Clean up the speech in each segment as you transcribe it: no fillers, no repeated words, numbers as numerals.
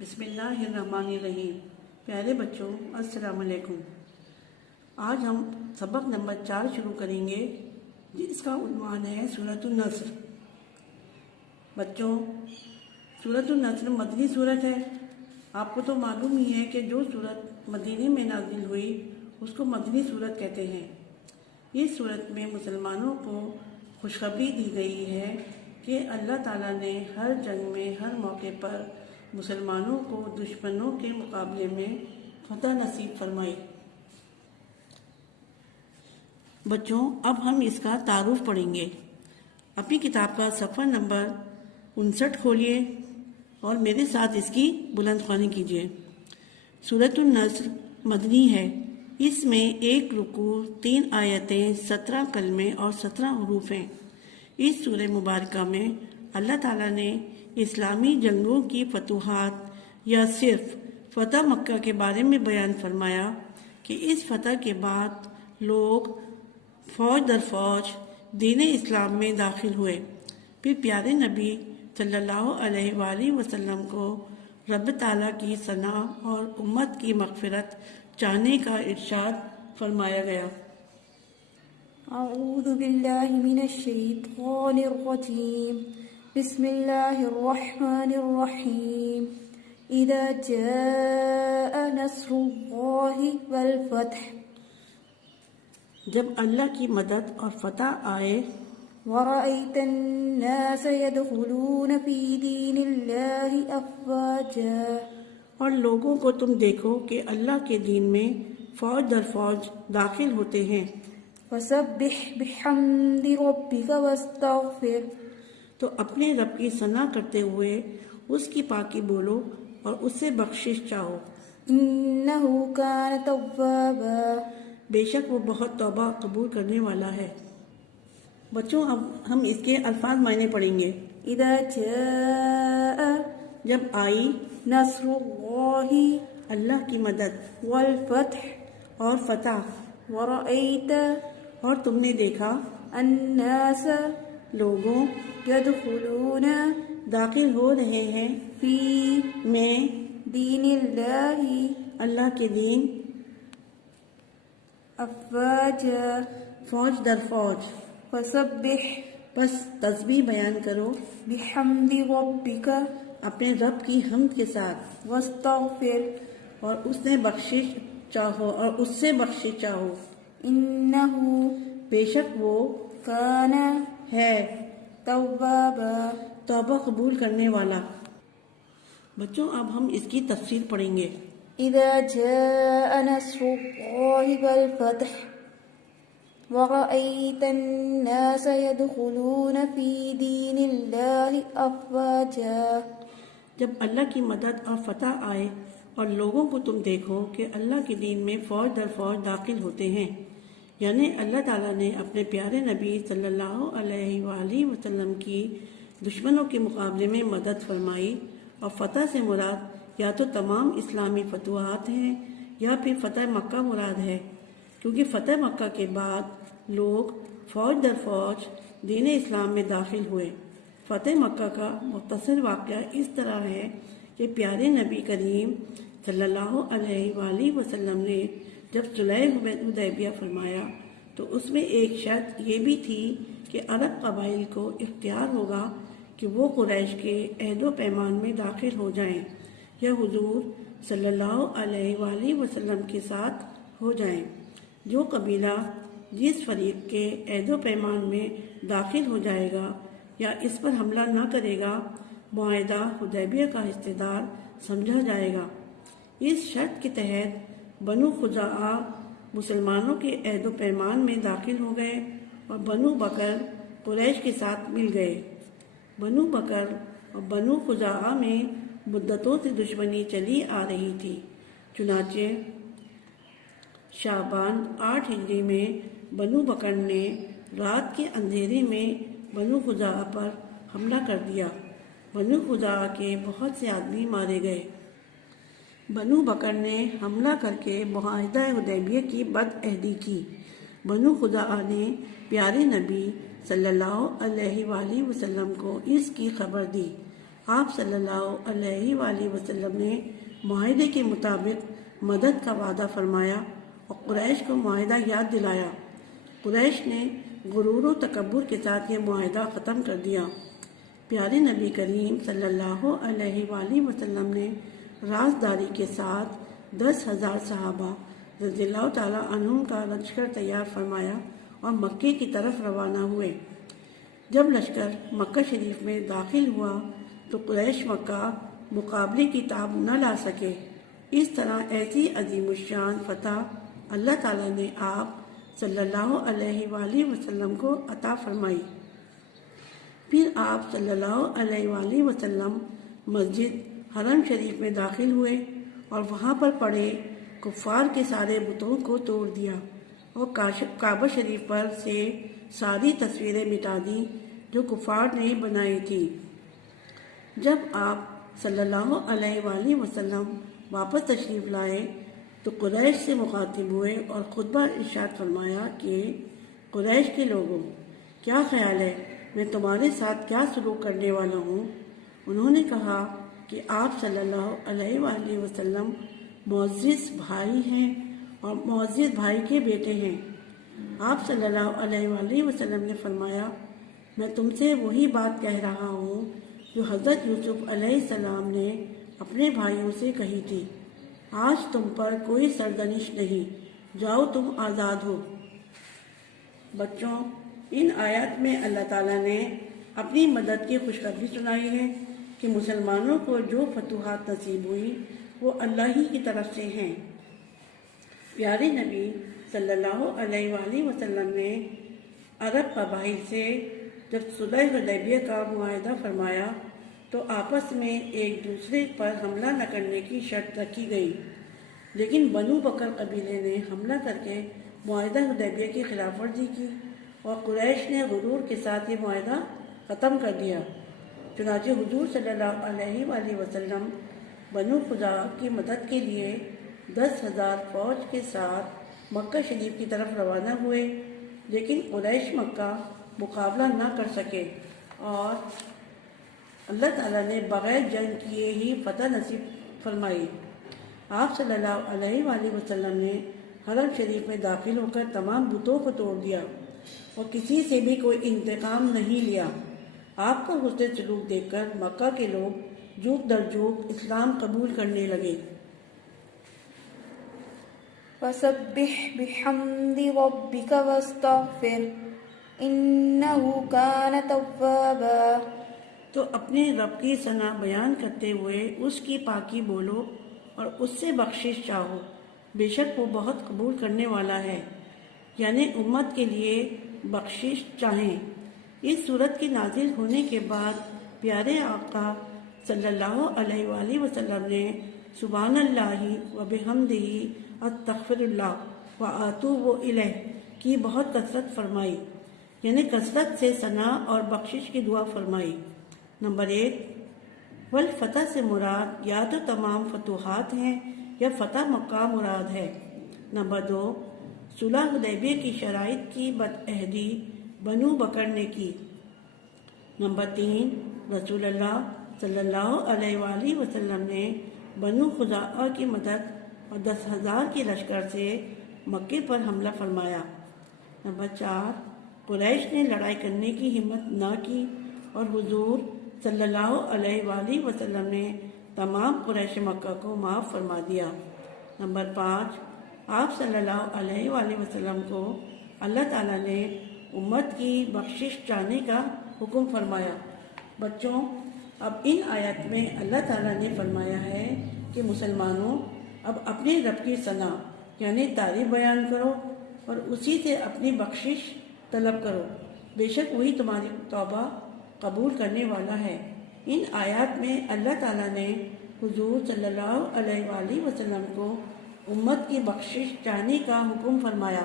بسم اللہ الرحمن الرحیم۔ پیارے بچوں السلام علیکم۔ آج ہم سبق نمبر 4 شروع کریں گے جس کا عنوان ہے سورۃ النصر۔ بچوں، سورۃ النصر مدنی سورت ہے۔ آپ کو تو معلوم ہی ہے کہ جو سورت مدینے میں نازل ہوئی اس کو مدنی سورت کہتے ہیں۔ اس سورت میں مسلمانوں کو خوشخبری دی گئی ہے کہ اللہ تعالیٰ نے ہر جنگ میں ہر موقع پر مسلمانوں کو دشمنوں کے مقابلے میں فتح نصیب فرمائی۔ بچوں، اب ہم اس کا تعارف پڑھیں گے۔ اپنی کتاب کا صفحہ نمبر 59 کھولیے اور میرے ساتھ اس کی بلند خوانی کیجیے۔ سورۃ النصر مدنی ہے۔ اس میں 1 رکوع، 3 آیتیں، 17 کلمے اور 17 حروف ہیں۔ اس سورہ مبارکہ میں اللہ تعالیٰ نے اسلامی جنگوں کی فتوحات یا صرف فتح مکہ کے بارے میں بیان فرمایا کہ اس فتح کے بعد لوگ فوج در فوج دین اسلام میں داخل ہوئے۔ پھر پیارے نبی صلی اللہ علیہ وآلہ وسلم کو رب تعالیٰ کی ثنا اور امت کی مغفرت چاہنے کا ارشاد فرمایا گیا۔ اعوذ باللہ من الشیطان الرجیم، بسم اللہ الرحمن الرحیم۔ اذا جاء نصر اللہ والفتح، جب اللہ کی مدد اور فتح آئے، ورأیت الناس يدخلون فی دین اللہ افواجا، اور لوگوں کو تم دیکھو کہ اللہ کے دین میں فوج در فوج داخل ہوتے ہیں، فسبح بحمد ربک واستغفر، تو اپنے رب کی ثنا کرتے ہوئے اس کی پاکی بولو اور اس سے بخشش چاہو، انہ کان توابا، بے شک وہ بہت توبہ قبول کرنے والا ہے۔ بچوں، اب ہم اس کے الفاظ معنی پڑھیں گے۔ اذا جاء، جب آئی، نصر اللہ، اللہ کی مدد والفتح، اور فتح، ورأیت، اور تم نے دیکھا، الناس، لوگوں، يدخلون، داخل ہو رہے ہیں، فی، میں، دین اللہ، اللہ کے دین، افواجا، فوج در فوج، فسبح بس تسبیح بیان کرو بحمد ربک اپنے رب کی حمد کے ساتھ، واستغفر، اور اس نے بخشش چاہو اور اس سے بخشش چاہو، انہ بے شک وہ کان ہے توابا۔ توبہ قبول کرنے والا۔ بچوں، اب ہم اس کی تفسیر پڑھیں گے۔ اذا جاء نصر اللہ والفتح، ورأیت الناس يدخلون فی دین اللہ افواجا، جب اللہ کی مدد اور فتح آئے اور لوگوں کو تم دیکھو کہ اللہ کے دین میں فوج در فوج داخل ہوتے ہیں، یعنی اللہ تعالیٰ نے اپنے پیارے نبی صلی اللہ علیہ وآلہ وسلم کی دشمنوں کے مقابلے میں مدد فرمائی، اور فتح سے مراد یا تو تمام اسلامی فتوحات ہیں یا پھر فتح مکہ مراد ہے، کیونکہ فتح مکہ کے بعد لوگ فوج در فوج دین اسلام میں داخل ہوئے۔ فتح مکہ کا مختصر واقعہ اس طرح ہے کہ پیارے نبی کریم صلی اللہ علیہ وآلہ وسلم نے جب صلح حدیبیہ فرمایا تو اس میں ایک شرط یہ بھی تھی کہ عرب قبائل کو اختیار ہوگا کہ وہ قریش کے عہد و پیمان میں داخل ہو جائیں یا حضور صلی اللہ علیہ وآلہ وسلم کے ساتھ ہو جائیں۔ جو قبیلہ جس فریق کے عہد و پیمان میں داخل ہو جائے گا یا اس پر حملہ نہ کرے گا، معاہدہ حدیبیہ کا حصہ دار سمجھا جائے گا۔ اس شرط کے تحت بنو خزاعہ مسلمانوں کے عہد و پیمان میں داخل ہو گئے اور بنو بکر قریش کے ساتھ مل گئے۔ بنو بکر اور بنو خزاعہ میں مدتوں سے دشمنی چلی آ رہی تھی، چنانچہ شعبان 8 ہجری میں بنو بکر نے رات کے اندھیرے میں بنو خزاعہ پر حملہ کر دیا۔ بنو خزاعہ کے بہت سے آدمی مارے گئے۔ بنو بکر نے حملہ کر کے معاہدہ حدیبیہ کی بدعہدی کی۔ بنو خزاعہ نے پیارے نبی صلی اللہ علیہ وآلہ وسلم کو اس کی خبر دی۔ آپ صلی اللہ علیہ وآلہ وسلم نے معاہدے کے مطابق مدد کا وعدہ فرمایا اور قریش کو معاہدہ یاد دلایا۔ قریش نے غرور و تکبر کے ساتھ یہ معاہدہ ختم کر دیا۔ پیارے نبی کریم صلی اللہ علیہ وآلہ وسلم نے رازداری کے ساتھ 10,000 صحابہ رضی اللہ تعالیٰ عنہم کا لشکر تیار فرمایا اور مکے کی طرف روانہ ہوئے۔ جب لشکر مکہ شریف میں داخل ہوا تو قریش مکہ مقابلے کی تاب نہ لا سکے۔ اس طرح ایسی عظیم الشان فتح اللہ تعالیٰ نے آپ صلی اللہ علیہ وآلہ وسلم کو عطا فرمائی۔ پھر آپ صلی اللہ علیہ وآلہ وسلم مسجد حرم شریف میں داخل ہوئے اور وہاں پر پڑے کفار کے سارے بتوں کو توڑ دیا اور کعبہ شریف پر سے ساری تصویریں مٹا دیں جو کفار نے بنائی تھیں۔ جب آپ صلی اللہ علیہ وآلہ وسلم واپس تشریف لائے تو قریش سے مخاطب ہوئے اور خطبہ ارشاد فرمایا کہ قریش کے لوگوں، کیا خیال ہے میں تمہارے ساتھ کیا سلوک کرنے والا ہوں؟ انہوں نے کہا کہ آپ صلی اللہ علیہ وآلہ وسلم معزز بھائی ہیں اور معزز بھائی کے بیٹے ہیں۔ آپ صلی اللہ علیہ وآلہ وسلم نے فرمایا، میں تم سے وہی بات کہہ رہا ہوں جو حضرت یوسف علیہ السلام نے اپنے بھائیوں سے کہی تھی، آج تم پر کوئی سرزنش نہیں، جاؤ تم آزاد ہو۔ بچوں، ان آیات میں اللہ تعالیٰ نے اپنی مدد کی خوشخبری سنائی ہے کہ مسلمانوں کو جو فتوحات نصیب ہوئی وہ اللہ ہی کی طرف سے ہیں۔ پیارے نبی صلی اللہ علیہ وآلہ وسلم نے عرب قبائل سے جب صلح حدیبیہ کا معاہدہ فرمایا تو آپس میں ایک دوسرے پر حملہ نہ کرنے کی شرط رکھی گئی، لیکن بنو بکر قبیلے نے حملہ کر کے معاہدہ حدیبیہ کی خلاف ورزی کی اور قریش نے غرور کے ساتھ یہ معاہدہ ختم کر دیا۔ چنانچہ حضور صلی اللہ علیہ وآلہ وسلم بنو خزاعہ کی مدد کے لیے 10,000 فوج کے ساتھ مکہ شریف کی طرف روانہ ہوئے، لیکن قریش مکہ مقابلہ نہ کر سکے اور اللہ تعالیٰ نے بغیر جنگ کیے ہی فتح نصیب فرمائی۔ آپ صلی اللہ علیہ وآلہ وسلم نے حرم شریف میں داخل ہو کر تمام بتوں کو توڑ دیا اور کسی سے بھی کوئی انتقام نہیں لیا۔ آپ کا حسن سلوک دیکھ کر مکہ کے لوگ جوک در جوک اسلام قبول کرنے لگے۔ فسبح بحمد ربك واستغفر انه كان توابا۔ تو اپنے رب کی ثنا بیان کرتے ہوئے اس کی پاکی بولو اور اس سے بخشش چاہو، بے شک وہ بہت قبول کرنے والا ہے، یعنی امت کے لیے بخشش چاہیں۔ اس صورت کے نازل ہونے کے بعد پیارے آقا صلی اللہ علیہ وآلہ وسلم نے سبحان اللہ و بحمدہ استغفر اللہ و اتوب الیہ کی بہت کثرت فرمائی، یعنی کثرت سے ثنا اور بخشش کی دعا فرمائی۔ نمبر 1، والفتح سے مراد یا تو تمام فتوحات ہیں یا فتح مکہ مراد ہے۔ نمبر 2، صلح حدیبیہ کی شرائط کی بدعہدی بنو بکر نے کی۔ نمبر 3، رسول اللہ صلی اللہ علیہ وآلہ وسلم نے بنو خزاعہ کی مدد اور 10,000 کے لشکر سے مکے پر حملہ فرمایا۔ نمبر 4، قریش نے لڑائی کرنے کی ہمت نہ کی اور حضور صلی اللہ علیہ وآلہ وسلم نے تمام قریش مکہ کو معاف فرما دیا۔ نمبر 5، آپ صلی اللہ علیہ وآلہ وسلم کو اللہ تعالیٰ نے امت کی بخشش چاہنے کا حکم فرمایا۔ بچوں، اب ان آیات میں اللہ تعالیٰ نے فرمایا ہے کہ مسلمانوں اب اپنے رب کی ثنا یعنی تعریف بیان کرو اور اسی سے اپنی بخشش طلب کرو، بے شک وہی تمہاری توبہ قبول کرنے والا ہے۔ ان آیات میں اللہ تعالیٰ نے حضور صلی اللہ علیہ وآلہ وسلم کو امت کی بخشش چاہنے کا حکم فرمایا۔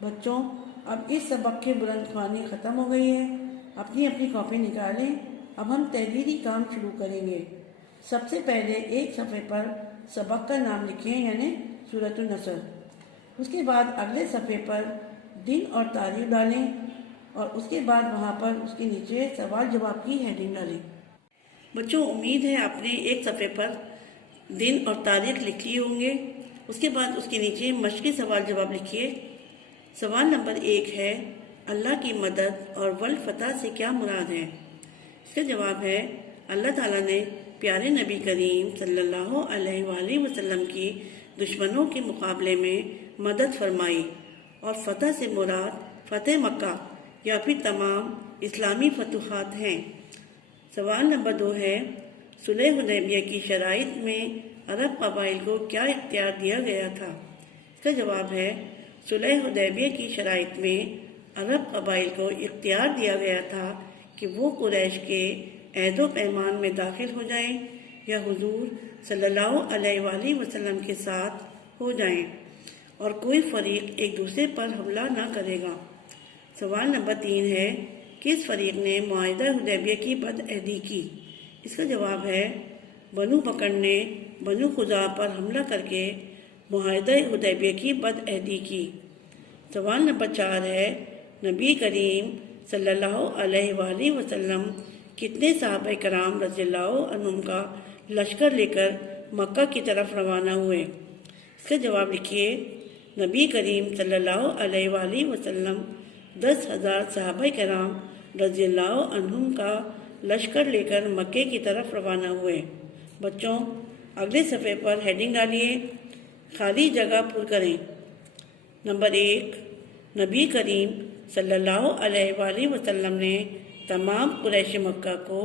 بچوں، اب اس سبق کی بلند خوانی ختم ہو گئی ہے، اپنی اپنی کاپی نکالیں۔ اب ہم تحریری کام شروع کریں گے۔ سب سے پہلے ایک صفحے پر سبق کا نام لکھیں، یعنی سورۃ النصر۔ اس کے بعد اگلے صفحے پر دن اور تاریخ ڈالیں اور اس کے بعد وہاں پر اس کے نیچے سوال جواب کی ہیڈنگ ڈالیں۔ بچوں امید ہے آپ نے ایک صفحے پر دن اور تاریخ لکھ لیے ہوں گے۔ اس کے بعد اس کے نیچے مشقی سوال جواب لکھیے۔ سوال نمبر 1 ہے اللہ کی مدد اور والفتح سے کیا مراد ہے؟ اس کا جواب ہے اللہ تعالیٰ نے پیارے نبی کریم صلی اللہ علیہ وآلہ وسلم کی دشمنوں کے مقابلے میں مدد فرمائی، اور فتح سے مراد فتح مکہ یا پھر تمام اسلامی فتوحات ہیں۔ سوال نمبر 2 ہے صلح حدیبیہ کی شرائط میں عرب قبائل کو کیا اختیار دیا گیا تھا؟ اس کا جواب ہے صلح حدیبیہ کی شرائط میں عرب قبائل کو اختیار دیا گیا تھا کہ وہ قریش کے عہد و پیمان میں داخل ہو جائیں یا حضور صلی اللہ علیہ وآلہ وسلم کے ساتھ ہو جائیں، اور کوئی فریق ایک دوسرے پر حملہ نہ کرے گا۔ سوال نمبر 3 ہے کس فریق نے معاہدہ حدیبیہ کی بدعہدی کی؟ اس کا جواب ہے بنو بکر نے بنو خزاعہ پر حملہ کر کے معاہدہ حدیبیہ کی بدعہدی کی۔ سوال نمبر 4 ہے نبی کریم صلی اللہ علیہ وآلہ وسلم کتنے صحابہ کرام رضی اللہ عنہم کا لشکر لے کر مکہ کی طرف روانہ ہوئے؟ اس کا جواب لکھیے نبی کریم صلی اللہ علیہ وآلہ وسلم 10,000 صحابہ کرام رضی اللہ عنہم کا لشکر لے کر مکے کی طرف روانہ ہوئے۔ بچوں اگلے صفحے پر ہیڈنگ ڈالیے، خالی جگہ پر کریں۔ نمبر 1 نبی کریم صلی اللہ علیہ وآلہ وسلم نے تمام قریش مکہ کو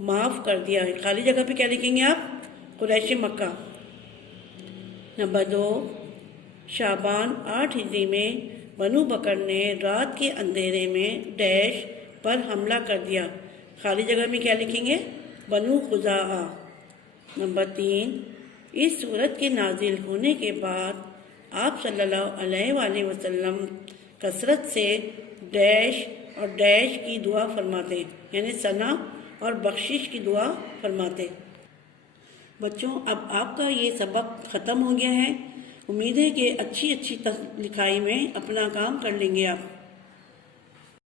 معاف کر دیا ہے۔ خالی جگہ پہ کیا لکھیں گے آپ؟ قریش مکہ۔ نمبر 2 شعبان 8 ہجری میں بنو بکر نے رات کے اندھیرے میں ڈیش پر حملہ کر دیا۔ خالی جگہ میں کیا لکھیں گے؟ بنو خزاعہ۔ نمبر 3 اس سورت کے نازل ہونے کے بعد آپ صلی اللہ علیہ وآلہ وسلم کثرت سے ڈیش اور ڈیش کی دعا فرماتے، یعنی ثنا اور بخشش کی دعا فرماتے۔ بچوں اب آپ کا یہ سبق ختم ہو گیا ہے۔ امید ہے کہ اچھی لکھائی میں اپنا کام کر لیں گے آپ۔